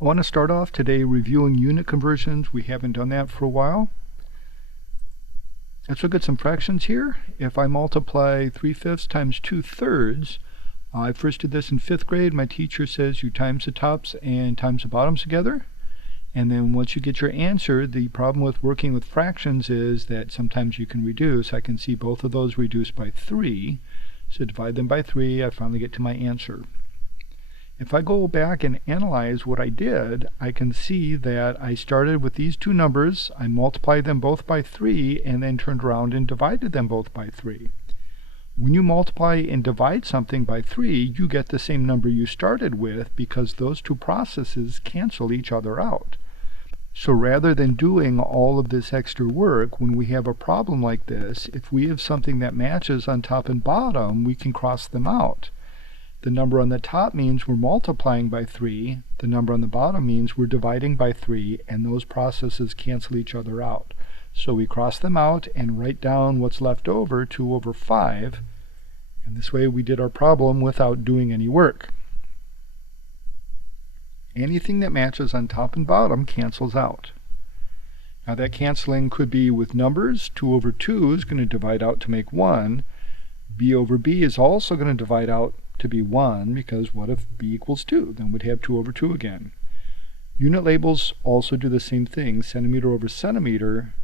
I want to start off today reviewing unit conversions. We haven't done that for a while. Let's look at some fractions here. If I multiply 3/5 times 2/3, I first did this in 5th grade. My teacher says you times the tops and times the bottoms together. And then once you get your answer, the problem with working with fractions is that sometimes you can reduce. I can see both of those reduced by 3. So divide them by 3, I finally get to my answer. If I go back and analyze what I did, I can see that I started with these two numbers, I multiplied them both by 3, and then turned around and divided them both by 3. When you multiply and divide something by 3, you get the same number you started with because those two processes cancel each other out. So rather than doing all of this extra work, when we have a problem like this, if we have something that matches on top and bottom, we can cross them out. The number on the top means we're multiplying by 3, the number on the bottom means we're dividing by 3, and those processes cancel each other out. So we cross them out and write down what's left over, 2/5, and this way we did our problem without doing any work. Anything that matches on top and bottom cancels out. Now that canceling could be with numbers. 2/2 is going to divide out to make 1. b over b is also going to divide out to be 1, because what if b equals 2? Then we'd have 2/2 again. Unit labels also do the same thing. Centimeter over centimeter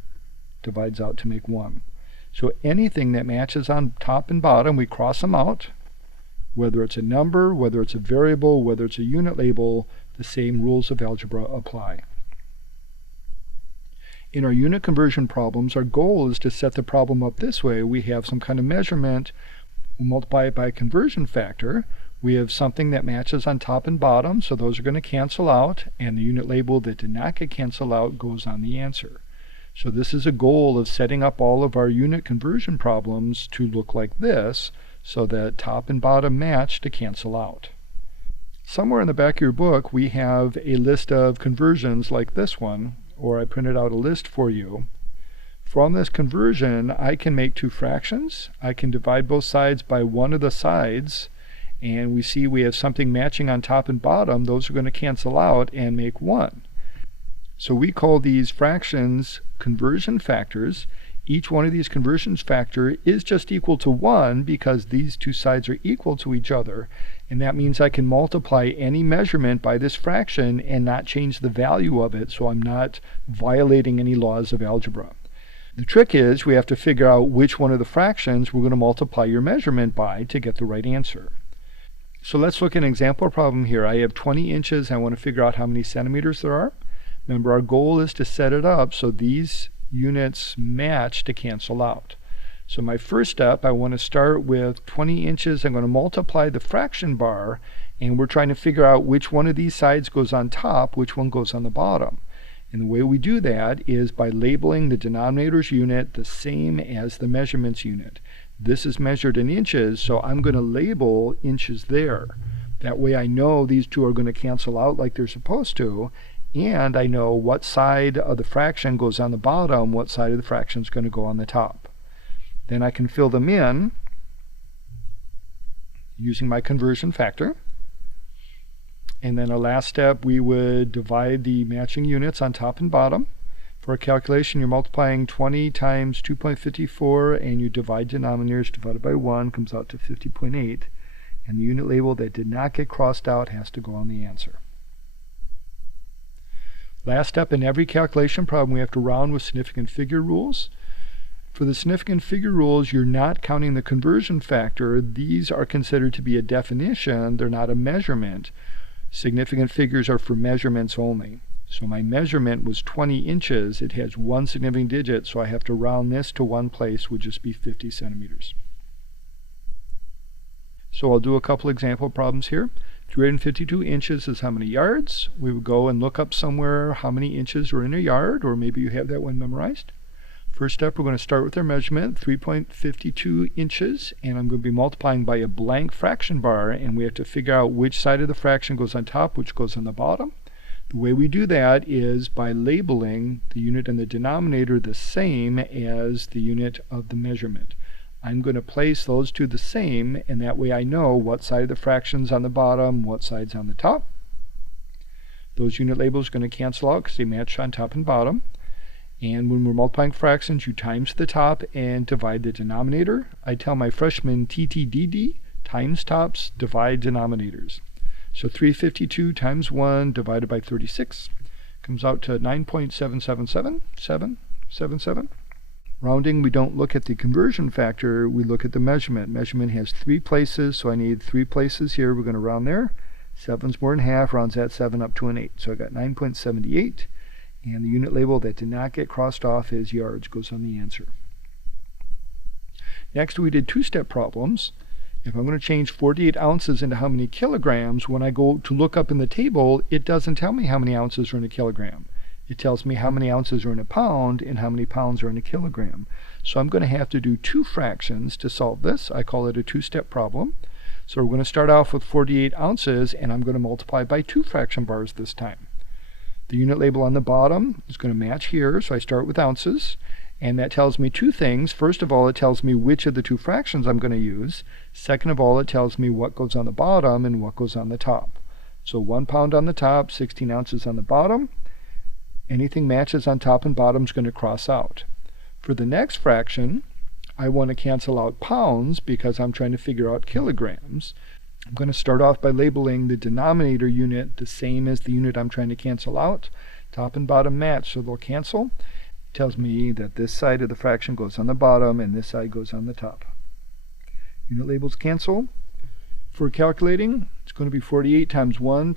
divides out to make 1. So anything that matches on top and bottom, we cross them out. Whether it's a number, whether it's a variable, whether it's a unit label, the same rules of algebra apply. In our unit conversion problems, our goal is to set the problem up this way. We have some kind of measurement. We multiply it by a conversion factor. We have something that matches on top and bottom, so those are going to cancel out, and the unit label that did not get canceled out goes on the answer. So this is a goal of setting up all of our unit conversion problems to look like this, so that top and bottom match to cancel out. Somewhere in the back of your book we have a list of conversions like this one, or I printed out a list for you. From this conversion, I can make two fractions. I can divide both sides by one of the sides, and we see we have something matching on top and bottom. Those are going to cancel out and make 1. So we call these fractions conversion factors. Each one of these conversion factor is just equal to 1 because these two sides are equal to each other, and that means I can multiply any measurement by this fraction and not change the value of it, so I'm not violating any laws of algebra. The trick is we have to figure out which one of the fractions we're going to multiply your measurement by to get the right answer. So let's look at an example problem here. I have 20 inches. I want to figure out how many centimeters there are. Remember, our goal is to set it up so these units match to cancel out. So my first step, I want to start with 20 inches. I'm going to multiply the fraction bar, and we're trying to figure out which one of these sides goes on top, which one goes on the bottom. And the way we do that is by labeling the denominator's unit the same as the measurement's unit. This is measured in inches, so I'm going to label inches there. That way I know these two are going to cancel out like they're supposed to, and I know what side of the fraction goes on the bottom, what side of the fraction is going to go on the top. Then I can fill them in using my conversion factor. And then a last step, we would divide the matching units on top and bottom. For a calculation, you're multiplying 20 times 2.54, and you divide denominators divided by 1, comes out to 50.8. And the unit label that did not get crossed out has to go on the answer. Last step, in every calculation problem, we have to round with significant figure rules. For the significant figure rules, you're not counting the conversion factor. These are considered to be a definition. They're not a measurement. Significant figures are for measurements only. So my measurement was 20 inches. It has one significant digit, so I have to round this to one place, would just be 50 centimeters. So I'll do a couple example problems here. 352 inches is how many yards? We would go and look up somewhere how many inches are in a yard, or maybe you have that one memorized. First step, we're going to start with our measurement, 3.52 inches, and I'm going to be multiplying by a blank fraction bar, and we have to figure out which side of the fraction goes on top, which goes on the bottom. The way we do that is by labeling the unit in the denominator the same as the unit of the measurement. I'm going to place those two the same, and that way I know what side of the fraction's on the bottom, what side's on the top. Those unit labels are going to cancel out because they match on top and bottom. And when we're multiplying fractions, you times the top and divide the denominator. I tell my freshmen TTDD, times tops, divide denominators. So 352 times 1 divided by 36 comes out to 9.777777. Rounding, we don't look at the conversion factor, we look at the measurement. Measurement has 3 places, so I need 3 places here. We're going to round there. 7's more than half, rounds that 7 up to an 8. So I got 9.78. And the unit label that did not get crossed off as yards goes on the answer. Next, we did 2-step problems. If I'm going to change 48 ounces into how many kilograms, when I go to look up in the table, it doesn't tell me how many ounces are in a kilogram. It tells me how many ounces are in a pound and how many pounds are in a kilogram. So I'm going to have to do 2 fractions to solve this. I call it a 2-step problem. So we're going to start off with 48 ounces, and I'm going to multiply by 2 fraction bars this time. The unit label on the bottom is going to match here, so I start with ounces, and that tells me 2 things. First of all, it tells me which of the 2 fractions I'm going to use. Second of all, it tells me what goes on the bottom and what goes on the top. So 1 pound on the top, 16 ounces on the bottom. Anything matches on top and bottom is going to cross out. For the next fraction, I want to cancel out pounds because I'm trying to figure out kilograms. I'm going to start off by labeling the denominator unit the same as the unit I'm trying to cancel out. Top and bottom match, so they'll cancel. It tells me that this side of the fraction goes on the bottom and this side goes on the top. Unit labels cancel. For calculating, it's going to be 48 times 1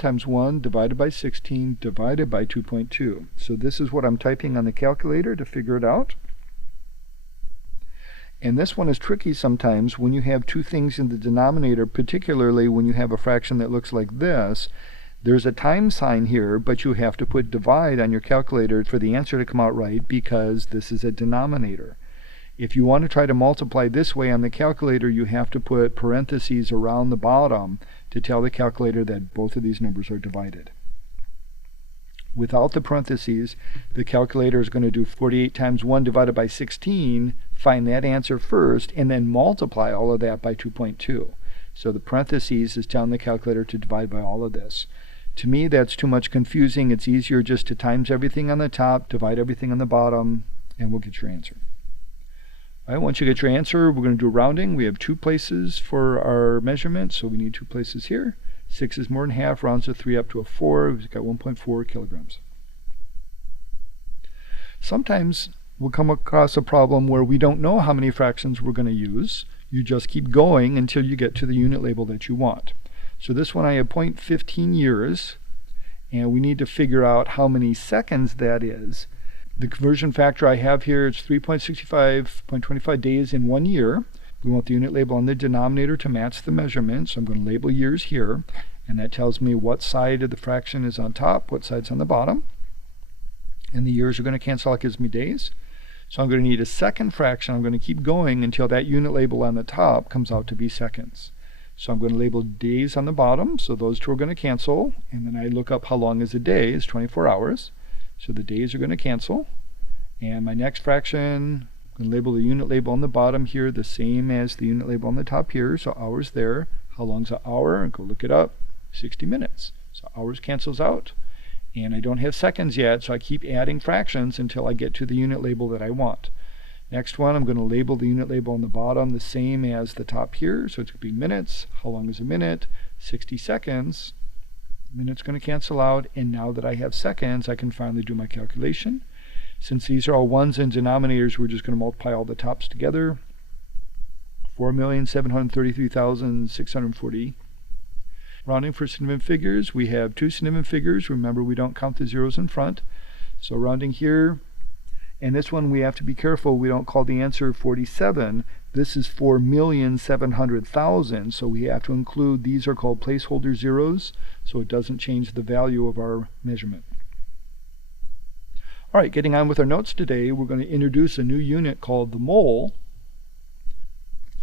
divided by 16 divided by 2.2. So this is what I'm typing on the calculator to figure it out. And this one is tricky sometimes when you have 2 things in the denominator, particularly when you have a fraction that looks like this. There's a times sign here, but you have to put divide on your calculator for the answer to come out right because this is a denominator. If you want to try to multiply this way on the calculator, you have to put parentheses around the bottom to tell the calculator that both of these numbers are divided. Without the parentheses, the calculator is going to do 48 times 1 divided by 16, find that answer first, and then multiply all of that by 2.2. So the parentheses is telling the calculator to divide by all of this. To me, that's too much confusing. It's easier just to times everything on the top, divide everything on the bottom, and we'll get your answer. All right, once you get your answer, we're going to do rounding. We have 2 places for our measurement, so we need 2 places here. 6 is more than half, rounds a 3 up to a 4. We've got 1.4 kilograms. Sometimes we'll come across a problem where we don't know how many fractions we're going to use. You just keep going until you get to the unit label that you want. So this one I have 0.15 years, and we need to figure out how many seconds that is. The conversion factor I have here is 3.65.25 days in 1 year. We want the unit label on the denominator to match the measurement, so I'm going to label years here, and that tells me what side of the fraction is on top, what side's on the bottom, and the years are going to cancel out, gives me days. So I'm going to need a second fraction. I'm going to keep going until that unit label on the top comes out to be seconds. So I'm going to label days on the bottom, so those 2 are going to cancel, and then I look up how long is a day, is 24 hours. So the days are going to cancel, and my next fraction, I'm going to label the unit label on the bottom here the same as the unit label on the top here, so hours there. How long's an hour? And go look it up, 60 minutes. So hours cancels out, and I don't have seconds yet, so I keep adding fractions until I get to the unit label that I want. Next one, I'm going to label the unit label on the bottom the same as the top here, so it's going to be minutes. How long is a minute? 60 seconds. Minutes going to cancel out, and now that I have seconds, I can finally do my calculation. Since these are all ones and denominators, we're just going to multiply all the tops together. 4,733,640. Rounding for significant figures, we have 2 significant figures. Remember, we don't count the zeros in front. So rounding here, and this one we have to be careful. We don't call the answer 47. This is 4,700,000, so we have to include, these are called placeholder zeros, so it doesn't change the value of our measurement. All right, getting on with our notes today, we're going to introduce a new unit called the mole.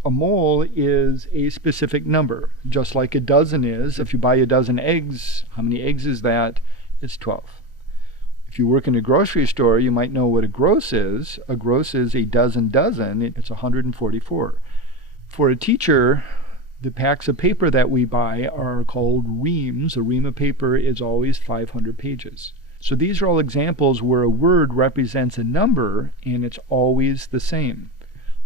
A mole is a specific number, just like a dozen is. If you buy a dozen eggs, how many eggs is that? It's 12. If you work in a grocery store, you might know what a gross is. A gross is a dozen. It's 144. For a teacher, The packs of paper that we buy are called reams. A ream of paper is always 500 pages. So these are all examples where a word represents a number and it's always the same.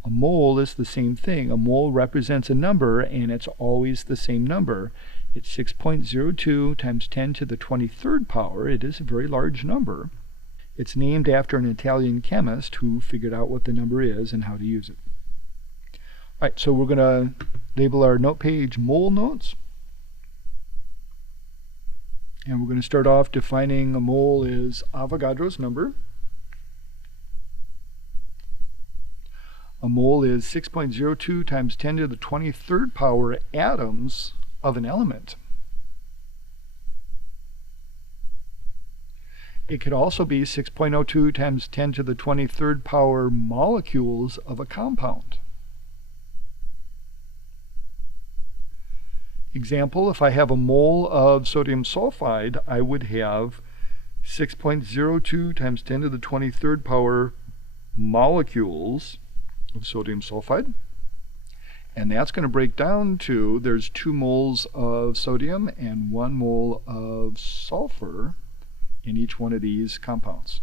A mole is the same thing. A mole represents a number and it's always the same number. It's 6.02 times 10 to the 23rd power. It is a very large number. It's named after an Italian chemist who figured out what the number is and how to use it. All right, so we're going to label our note page mole notes. And we're going to start off defining a mole is Avogadro's number. A mole is 6.02 times 10 to the 23rd power atoms of an element. It could also be 6.02 times 10 to the 23rd power molecules of a compound. Example, if I have a mole of sodium sulfide, I would have 6.02 times 10 to the 23rd power molecules of sodium sulfide. And that's going to break down to, there's 2 moles of sodium and 1 mole of sulfur in each one of these compounds.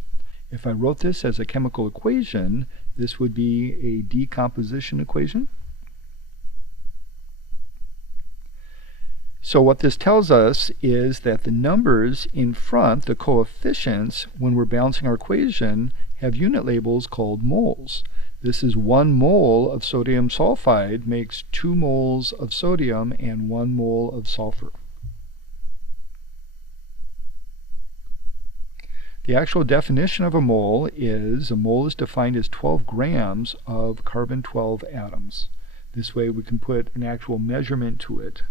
If I wrote this as a chemical equation, this would be a decomposition equation. So what this tells us is that the numbers in front, the coefficients, when we're balancing our equation, have unit labels called moles. This is 1 mole of sodium sulfide makes 2 moles of sodium and 1 mole of sulfur. The actual definition of a mole is defined as 12 grams of carbon-12 atoms. This way we can put an actual measurement to it.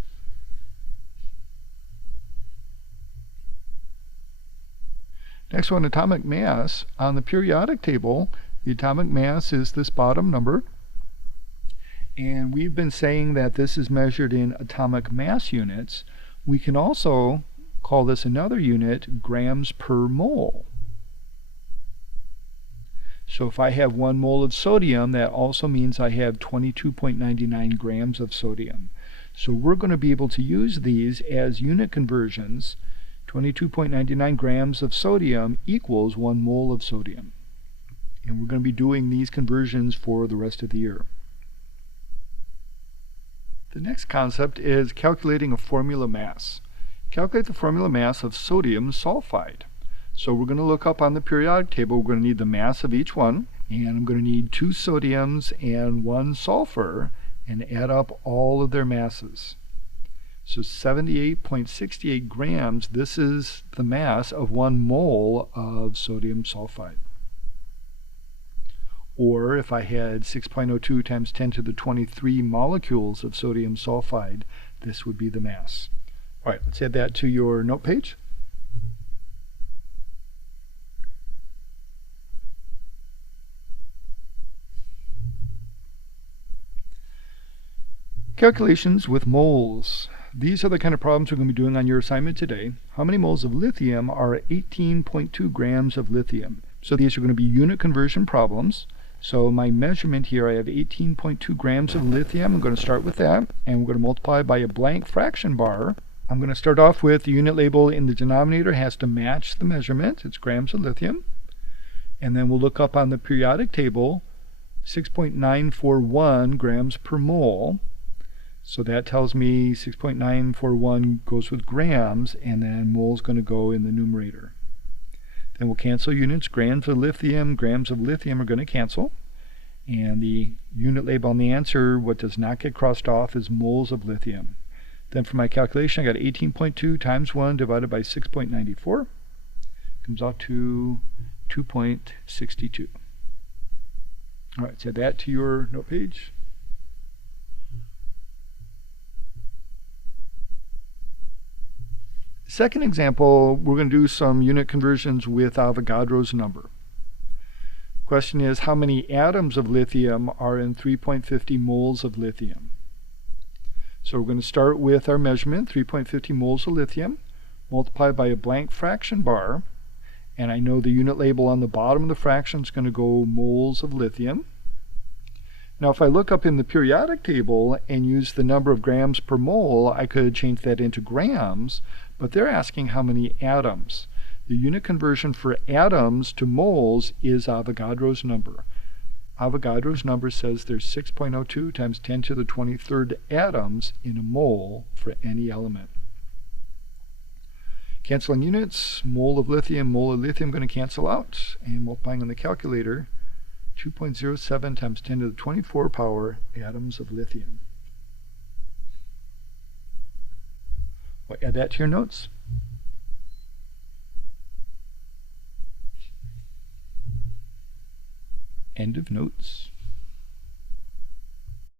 Next one, atomic mass. On the periodic table, the atomic mass is this bottom number. And we've been saying that this is measured in atomic mass units. We can also call this another unit, grams per mole. So if I have 1 mole of sodium, that also means I have 22.99 grams of sodium. So we're going to be able to use these as unit conversions. 22.99 grams of sodium equals 1 mole of sodium. And we're going to be doing these conversions for the rest of the year. The next concept is calculating a formula mass. Calculate the formula mass of sodium sulfide. So we're going to look up on the periodic table. We're going to need the mass of each one, and I'm going to need 2 sodiums and 1 sulfur, and add up all of their masses. So 78.68 grams, this is the mass of 1 mole of sodium sulfide. Or if I had 6.02 times 10 to the 23 molecules of sodium sulfide, this would be the mass. All right, let's add that to your note page. Calculations with moles. These are the kind of problems we're going to be doing on your assignment today. How many moles of lithium are 18.2 grams of lithium? So these are going to be unit conversion problems. So my measurement here, I have 18.2 grams of lithium. I'm going to start with that, and we're going to multiply by a blank fraction bar. I'm going to start off with the unit label in the denominator has to match the measurement. It's grams of lithium. And then we'll look up on the periodic table, 6.941 grams per mole. So that tells me 6.941 goes with grams, and then mole is going to go in the numerator. Then we'll cancel units. Grams of lithium are going to cancel. And the unit label on the answer, what does not get crossed off, is moles of lithium. Then for my calculation, I got 18.2 times 1 divided by 6.94. Comes out to 2.62. All right, so add that to your note page. Second example, we're going to do some unit conversions with Avogadro's number. Question is, how many atoms of lithium are in 3.50 moles of lithium? So we're going to start with our measurement, 3.50 moles of lithium, multiplied by a blank fraction bar, and I know the unit label on the bottom of the fraction is going to go moles of lithium. Now if I look up in the periodic table and use the number of grams per mole, I could change that into grams, but they're asking how many atoms. The unit conversion for atoms to moles is Avogadro's number. Avogadro's number says there's 6.02 times 10 to the 23rd atoms in a mole for any element. Canceling units, mole of lithium going to cancel out, and multiplying on the calculator, 2.07 times 10 to the 24 power atoms of lithium. Well, add that to your notes. End of notes.